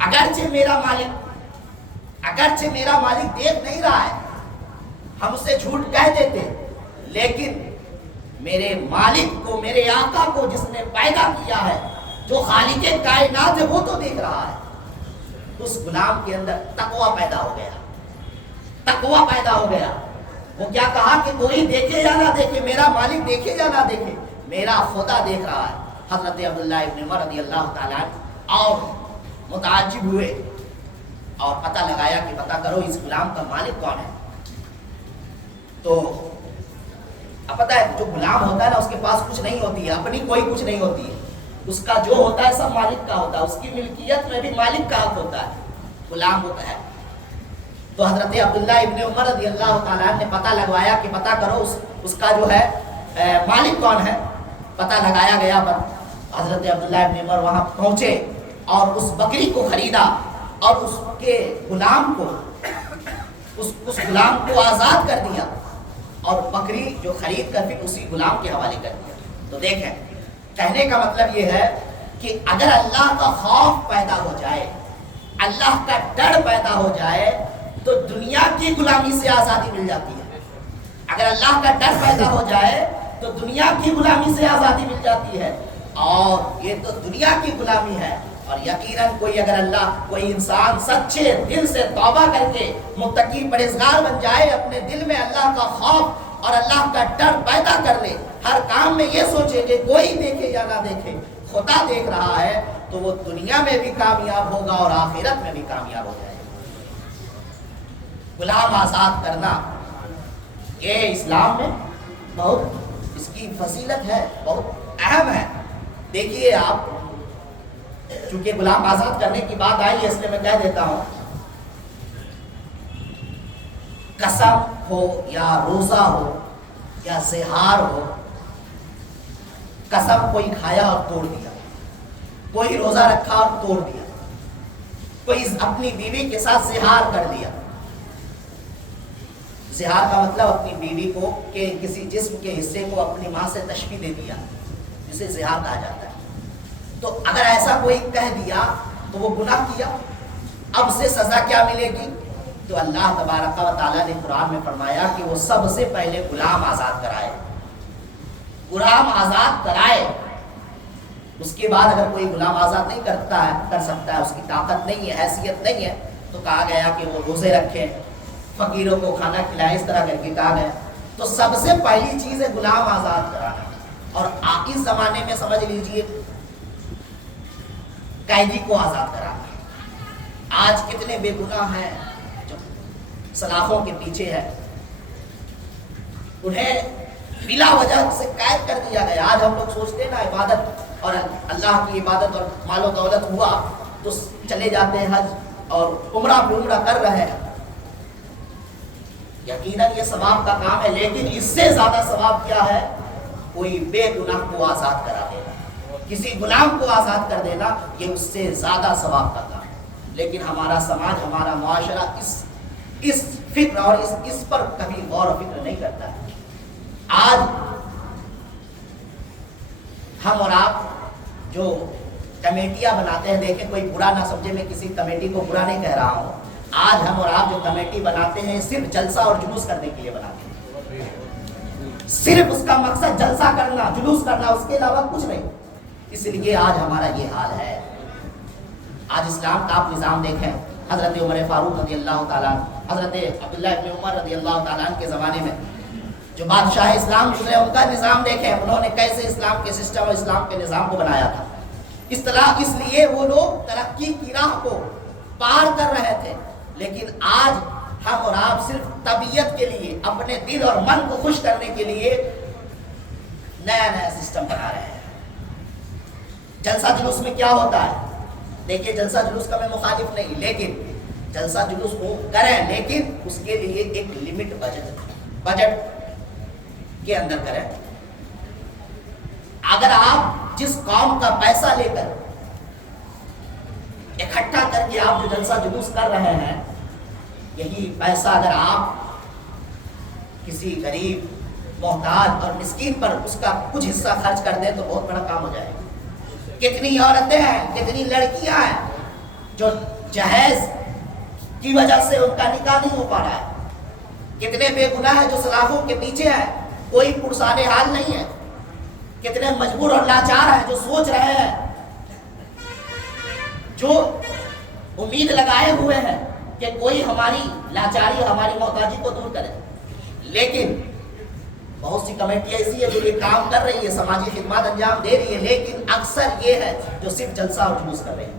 اگرچہ میرا مالک دیکھ نہیں رہا ہے، ہم اسے جھوٹ کہہ دیتے، لیکن میرے مالک کو، میرے آقا کو جس نے پیدا کیا ہے، جو خالق کائنات ہے، وہ تو دیکھ رہا ہے۔ اس غلام کے اندر تقویٰ پیدا ہو گیا، تقویٰ پیدا ہو گیا۔ وہ کیا کہا کہ کوئی دیکھے یا نہ دیکھے، میرا مالک دیکھے یا نہ دیکھے، میرا خدا دیکھ رہا ہے۔ حضرت عبداللہ ابن عمر رضی اللہ تعالیٰ عنہ اور متعجب ہوئے اور پتہ لگایا کہ پتہ کرو اس غلام کا مالک کون ہے۔ تو اب پتہ ہے جو غلام ہوتا ہے نا، اس کے پاس کچھ نہیں ہوتی ہے، اپنی کوئی کچھ نہیں ہوتی ہے، اس کا جو ہوتا ہے سب مالک کا ہوتا ہے، اس کی ملکیت میں بھی مالک کا حق ہوتا ہے، غلام ہوتا ہے۔ تو حضرت عبداللہ ابن عمر رضی اللہ تعالیٰ عنہ نے پتہ لگوایا کہ پتہ کرو اس کا جو ہے مالک کون ہے۔ پتہ لگایا گیا، حضرت عبداللہ ابن عمر وہاں پہنچے اور اس بکری کو خریدا اور اس کے غلام کو اس غلام کو آزاد کر دیا، اور بکری جو خرید کر پھر اسی غلام کے حوالے کر دیا۔ تو دیکھیں، کہنے کا مطلب یہ ہے کہ اگر اللہ کا خوف پیدا ہو جائے، اللہ کا ڈر پیدا ہو جائے، تو دنیا کی غلامی سے آزادی مل جاتی ہے۔ اگر اللہ کا ڈر پیدا ہو جائے تو دنیا کی غلامی سے آزادی مل جاتی ہے، اور یہ تو دنیا کی غلامی ہے۔ اور یقیناً کوئی انسان سچے دل سے توبہ کر کے متقی پرہیزگار بن جائے، اپنے دل میں اللہ کا خوف اور اللہ کا ڈر پیدا کر لے، ہر کام میں یہ سوچے کہ کوئی دیکھے یا نہ دیکھے، خدا دیکھ رہا ہے، تو وہ دنیا میں بھی کامیاب ہوگا اور آخرت میں بھی کامیاب ہو جائے گا۔ غلام آزاد کرنا یہ اسلام میں بہت اس کی فضیلت ہے، بہت اہم ہے۔ دیکھیے آپ، چونکہ غلام آزاد کرنے کی بات آئی ہے اس لیے میں کہہ دیتا ہوں، قسم ہو یا روزہ ہو یا زہار ہو، قسم کوئی کھایا اور توڑ دیا، کوئی روزہ رکھا اور توڑ دیا، کوئی اپنی بیوی کے ساتھ زہار کر دیا۔ زہار کا مطلب اپنی بیوی کو کہ کسی جسم کے حصے کو اپنی ماں سے تشبیہ دے دیا، جسے زہار کہا جاتا ہے۔ تو اگر ایسا کوئی کہہ دیا تو وہ گناہ کیا، اب سے سزا کیا ملے گی؟ تو اللہ تبارک و تعالیٰ نے قرآن میں فرمایا کہ وہ سب سے پہلے غلام آزاد کرائے، غلام آزاد کرائے۔ اس کے بعد اگر کوئی غلام آزاد نہیں کر سکتا ہے، اس کی طاقت نہیں ہے، حیثیت نہیں ہے، تو کہا گیا کہ وہ روزے رکھے، فقیروں کو کھانا کھلائے، اس طرح کر کے کہا گیا۔ تو سب سے پہلی چیز ہے غلام آزاد کرانا۔ اور اس زمانے میں سمجھ لیجئے قیدی کو آزاد کرانا۔ آج کتنے بے گناہ ہیں جو سلاخوں کے پیچھے ہے، انہیں بلا وجہ سے قید کر دیا گیا۔ آج ہم لوگ سوچتے ہیں نا، عبادت اور اللہ کی عبادت اور مال و دولت ہوا تو چلے جاتے ہیں حج اور عمرہ پہ عمرہ کر رہے ہیں۔ یقیناً یہ ثواب کا کام ہے، لیکن اس سے زیادہ ثواب کیا ہے؟ کوئی بے گناہ کو آزاد کرا دینا، کسی غلام کو آزاد کر دینا، یہ اس سے زیادہ ثواب کا کام ہے۔ لیکن ہمارا سماج، ہمارا معاشرہ اس فکر اور اس پر کبھی غور و فکر نہیں کرتا ہے۔ آج ہم اور آپ جو کمیٹیاں بناتے ہیں، دیکھیں کوئی برا نہ سمجھے، میں کسی کمیٹی کو برا نہیں کہہ رہا ہوں۔ آج ہم اور آپ جو کمیٹی بناتے ہیں صرف جلسہ اور جلوس کرنے کے لیے بناتے ہیں، صرف اس کا مقصد جلسہ کرنا، جلوس کرنا، اس کے علاوہ کچھ نہیں۔ اس لیے آج ہمارا یہ حال ہے۔ آج اسلام کا آپ نظام دیکھیں، حضرت عمر فاروق رضی اللہ تعالیٰ، حضرت عبداللہ ابن عمر رضی اللہ تعالیٰ کے زمانے میں جو بادشاہ اسلام گزرے، ان کا نظام دیکھیں، انہوں نے کیسے اسلام کے سسٹم اور اسلام کے نظام کو بنایا تھا۔ اس لیے وہ لوگ ترقی کی راہ کو پار کر رہے تھے۔ لیکن آج ہم اور آپ صرف طبیعت کے لیے، اپنے دل اور من کو خوش کرنے کے لیے نیا نیا سسٹم بنا رہے ہیں۔ جلسہ جلوس میں کیا ہوتا ہے؟ دیکھیے، جلسہ جلوس کا میں مخالف نہیں، لیکن جلسہ جلوس وہ کریں، لیکن اس کے لیے ایک لمٹ، بجٹ کے اندر کریں۔ اگر آپ جس قوم کا پیسہ لے کر اکٹھا کر کے آپ جو جلسہ جلوس کر رہے ہیں، یہی پیسہ اگر آپ کسی غریب، محتاج اور مسکین پر اس کا کچھ حصہ خرچ کر دیں تو بہت بڑا کام ہو جائے گا۔ کتنی عورتیں ہیں، کتنی لڑکیاں ہیں جو جہیز کی وجہ سے ان کا نکاح نہیں ہو پا رہا ہے، کتنے بے گناہ ہیں جو سلاخوں کے پیچھے ہیں، کوئی پرسان حال نہیں ہے، کتنے مجبور اور لاچار ہیں جو سوچ رہے ہیں، جو امید لگائے ہوئے ہیں کہ کوئی ہماری لاچاری ہماری محتاجی کو دور کرے. لیکن بہت سی کمیٹیاں ایسی ہے جو یہ کام کر رہی ہے، سماجی خدمات انجام دے رہی ہے، لیکن اکثر یہ ہے جو صرف جلسہ اور جلوس کر رہے ہیں.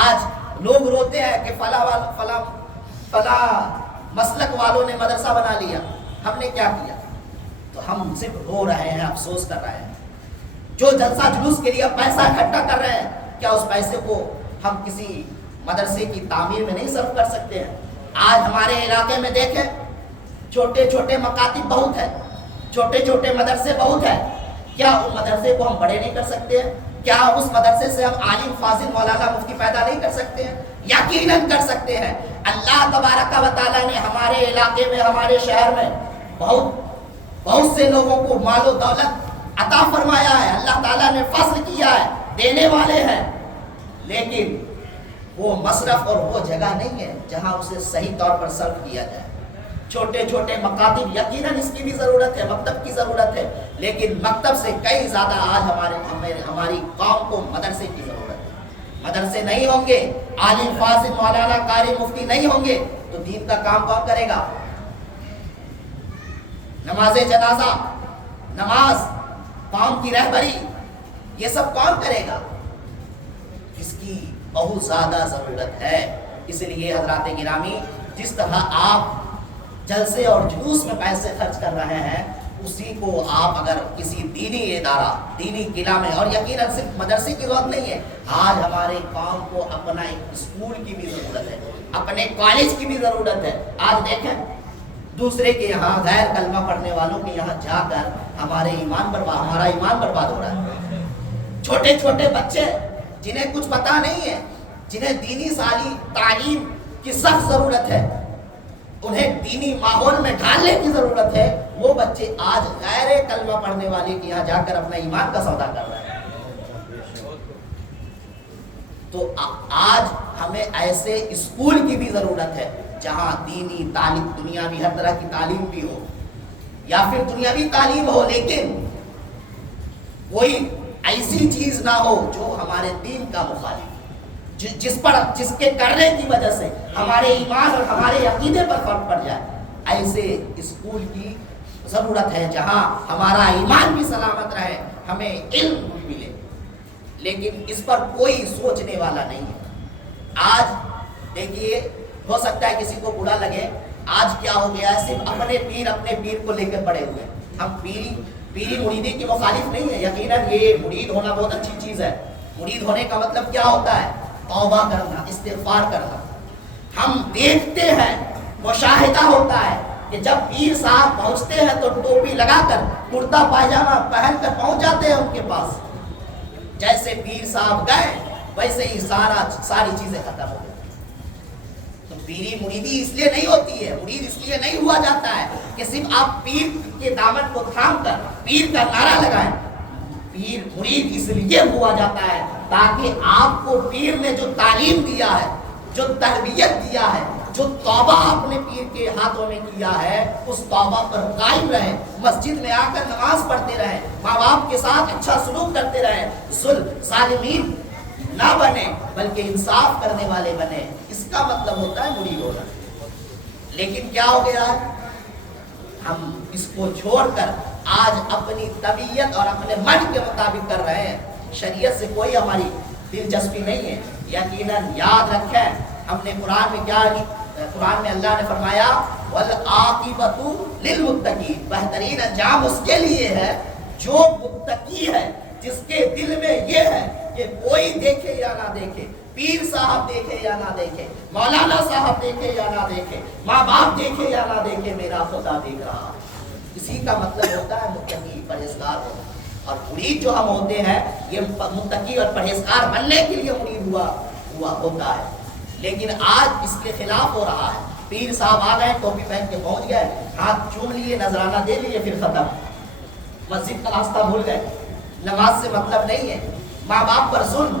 آج لوگ روتے ہیں کہ فلاں مسلک والوں نے مدرسہ بنا لیا، ہم نے کیا کیا؟ تو ہم صرف رو رہے ہیں، افسوس کر رہے ہیں. جو جلسہ جلوس کے لیے پیسہ اکٹھا کر رہے ہیں، کیا اس پیسے کو ہم کسی مدرسے کی تعمیر میں نہیں صرف کر سکتے ہیں؟ آج ہمارے علاقے میں دیکھیں، چھوٹے چھوٹے مکاتب بہت ہیں، چھوٹے چھوٹے مدرسے بہت ہیں، کیا ان مدرسے کو ہم بڑے نہیں کر سکتے ہیں؟ کیا اس مدرسے سے ہم عالم فاضل مولانا مفتی پیدا نہیں کر سکتے ہیں؟ یقیناً کر سکتے ہیں. اللہ تبارک و تعالیٰ نے ہمارے علاقے میں، ہمارے شہر میں بہت سے لوگوں کو مال و دولت عطا فرمایا ہے، اللہ تعالیٰ نے فضل کیا ہے، دینے والے ہیں، لیکن وہ مصرف اور وہ جگہ نہیں ہے جہاں اسے صحیح طور پر صرف کیا جائے. چھوٹے چھوٹے مکاتب، یقیناً اس کی بھی ضرورت ہے، مکتب کی ضرورت ہے، لیکن مکتب سے کئی زیادہ آج ہماری قوم کو مدرسے کی ضرورت ہے. مدرسے نہیں ہوں گے، عالم فاضل مولانا قاری مفتی نہیں ہوں گے تو دین کا کام کون کرے گا؟ نماز جنازہ، نماز، قوم کی رہبری، یہ سب کون کرے گا؟ اس کی بہت زیادہ ضرورت ہے. اس لیے حضرات گرامی، جس طرح آپ جلسے اور جلوس میں پیسے خرچ کر رہے ہیں، اسی کو آپ اگر کسی دینی ادارہ، دینی قلعہ میں، اور یقیناً صرف مدرسے کی ضرورت نہیں ہے، آج ہمارے قوم کو اپنا ایک اسکول کی بھی ضرورت ہے، اپنے کالج کی بھی ضرورت ہے. آج دیکھیں دوسرے کے یہاں غیر کلمہ پڑھنے والوں کے یہاں جا کر ہمارا ایمان برباد ہو رہا ہے. چھوٹے چھوٹے بچے جنہیں کچھ پتا نہیں ہے، جنہیں دینی تعلیم کی سخت ضرورت ہے، انہیں دینی ماحول میں ڈھالنے کی ضرورت ہے، وہ بچے آج غیر کلمہ پڑھنے والے کے یہاں جا کر اپنا ایمان کا سودا کر رہے ہیں. تو آج ہمیں ایسے اسکول کی بھی ضرورت ہے جہاں دینی تعلیم، دنیاوی ہر طرح کی تعلیم بھی ہو، یا پھر دنیاوی تعلیم ہو لیکن کوئی ایسی چیز نہ ہو جو ہمارے دین کا مخالف، جس کے کرنے کی وجہ سے ہمارے ایمان اور ہمارے عقیدے پر فرق پڑ جائے. ایسے اسکول کی ضرورت ہے جہاں ہمارا ایمان بھی سلامت رہے، ہمیں علم بھی ملے، لیکن اس پر کوئی سوچنے والا نہیں ہے. آج دیکھیے، ہو سکتا ہے کسی کو برا لگے، آج کیا ہو گیا ہے، صرف اپنے پیر کو لے کر پڑے ہوئے. ہم پیری مریدی کی مخالف نہیں ہے، یقیناً یہ مرید ہونا بہت اچھی چیز ہے. مرید ہونے کا مطلب کیا ہوتا ہے؟ توبہ کرنا، استغفار کرنا. ہم دیکھتے ہیں، مشاہدہ ہوتا ہے کہ جب پیر صاحب پہنچتے ہیں تو ٹوپی لگا کر، کرتا پائجامہ پہن کر پہنچ جاتے ہیں ان کے پاس. جیسے پیر صاحب گئے ویسے ہی ساری چیزیں ختم ہو گئی. تو پیری مریدی اس لیے نہیں ہوتی ہے، مرید اس لیے نہیں ہوا جاتا ہے کہ صرف آپ پیر کے دامن کو تھام کر پیر کا نعرہ لگائیں. پیر مرید اس لیے ہوا جاتا ہے تاکہ آپ کو پیر نے جو تعلیم دیا ہے، جو تربیت دیا ہے، جو توبہ اپنے پیر کے ہاتھوں میں کیا ہے، اس توبہ پر قائم رہیں، مسجد میں آ کر نماز پڑھتے رہیں، ماں باپ کے ساتھ اچھا سلوک کرتے رہیں، ظالمین نہ بنے بلکہ انصاف کرنے والے بنے. اس کا مطلب ہوتا ہے مرید ہونا. لیکن کیا ہو گیا؟ ہم اس کو چھوڑ کر آج اپنی طبیعت اور اپنے من کے مطابق کر رہے ہیں. شریعت سے کوئی ہماری دلچسپی نہیں ہے. یقیناً یاد رکھیں، ہم نے قرآن میں اللہ نے فرمایا وَالْعَاقِبَةُ لِلْمُتَّقِينَ، بہترین انجام اس کے لیے ہے جو متقی ہے، جس کے دل میں یہ ہے کہ کوئی دیکھے یا نہ دیکھے، پیر صاحب دیکھے یا نہ دیکھے، مولانا صاحب دیکھے یا نہ دیکھے، ماں باپ دیکھے یا نہ دیکھے، میرا خدا دیکھ رہا. اسی کا مطلب ہوتا ہے متقی، پرہیزگار ہونا. اور مرید جو ہم ہوتے ہیں یہ متقی اور پرہیزگار بننے کے لیے مرید ہوا ہوتا ہے. لیکن آج اس کے خلاف ہو رہا ہے. پیر صاحب آ گئے، ٹوپی پہن کے پہنچ گئے، ہاتھ چوم لیے، نذرانہ دے لیے، پھر ختم. مسجد کا راستہ بھول گئے. نماز سے مطلب نہیں ہے. ماں باپ پر ظلم،